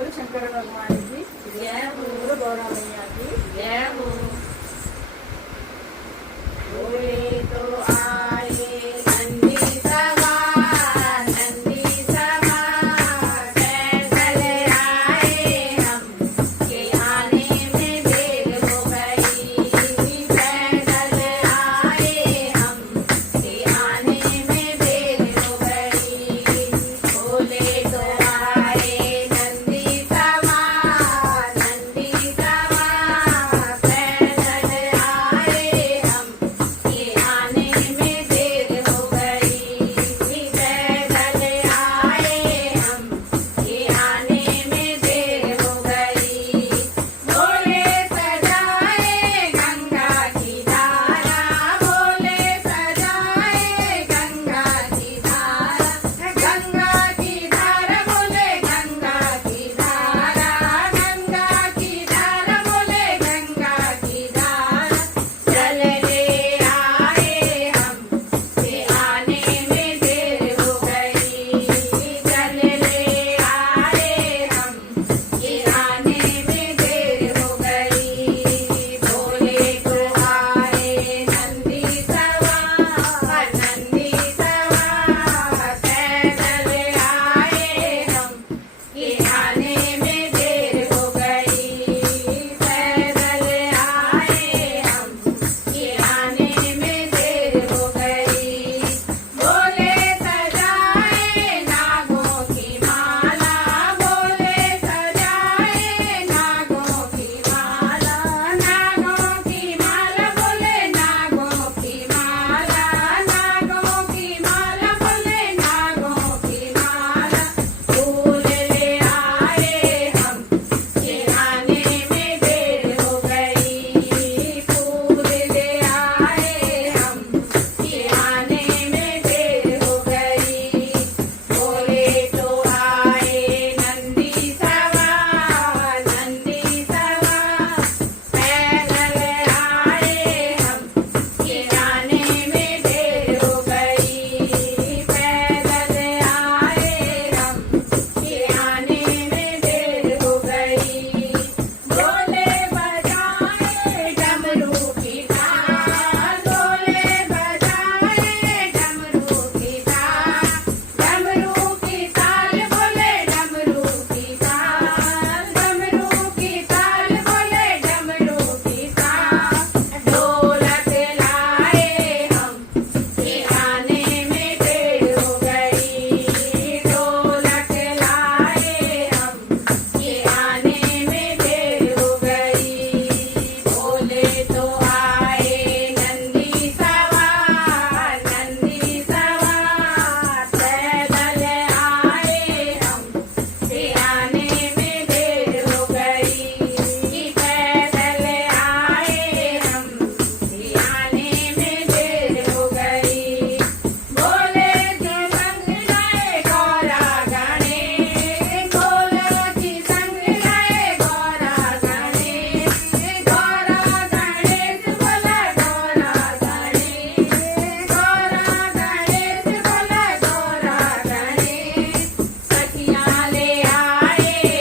बोलो शंकर भगवान की जय हो। बोलो गौरा मैया की जय हो। बोले तो आए नंदी सवार, नंदी सवार, पैदल आए हम, के आने में देर हो गई। पैदल आए हम, के आने में देर हो गई। बोले तो आए नंदी सवार, नंदी सवार, पैदल आए हम, के आने में देर हो गई। पैदल आए हम, के आने में देर हो गई। बोले सजाए गंगा की धारा, बोले सजाए गंगा की धारा, गंगा की धारा, बोले गंगा की धारा, गंगा की धारा, बोले गंगा की धारा। चल रे आए हम, के आने में देर हो गई। चल रे आए हम, के आने में देर हो गई। बोले तो आए नंदी सवार, नंदी सवार, पैदल आए हम, के आने में देर हो गई। पैदल आए हम, के आने में देर हो गई। बोले सजाए नागों की माला, बोले सजाए नागों की माला, नागों की माला, बोले नागों की माला, नागों की माला, बोले नागों की माला। फूल ले आए हम, के आने में देर हो गई। फूल ले आए हम, के आने में देर हो गई। बोले तो आए नंदी सवार, नंदी सवार, पैदल आए हम, के आने में देर हो गई। पैदल आए हम, के आने में देर हो गई। बोले बजाए डमरू की ताल, बोले बजाए डमरू की ताल, डमरू की ताल, बोले डमरू की ताल, डमरू की ताल, बोले डमरू की ताल। ढोलक लाए हम, के आने में देर हो गई। ढोलक लाए हम, के आने में देर हो गई। बोले तो आए नंदी सवार, नंदी सवार, पैदल आए हम, के आने में देर हो गई। पैदल आए हम, के आने में देर हो गई। बोले जी संग गए गौरा गणेश, बोले जी संग गए गौरा गणेश, गौरा गणेश, बोला गौरा गणेश, गौरा गणेश, बोला गौरा गणेश। सखियाँ ले आए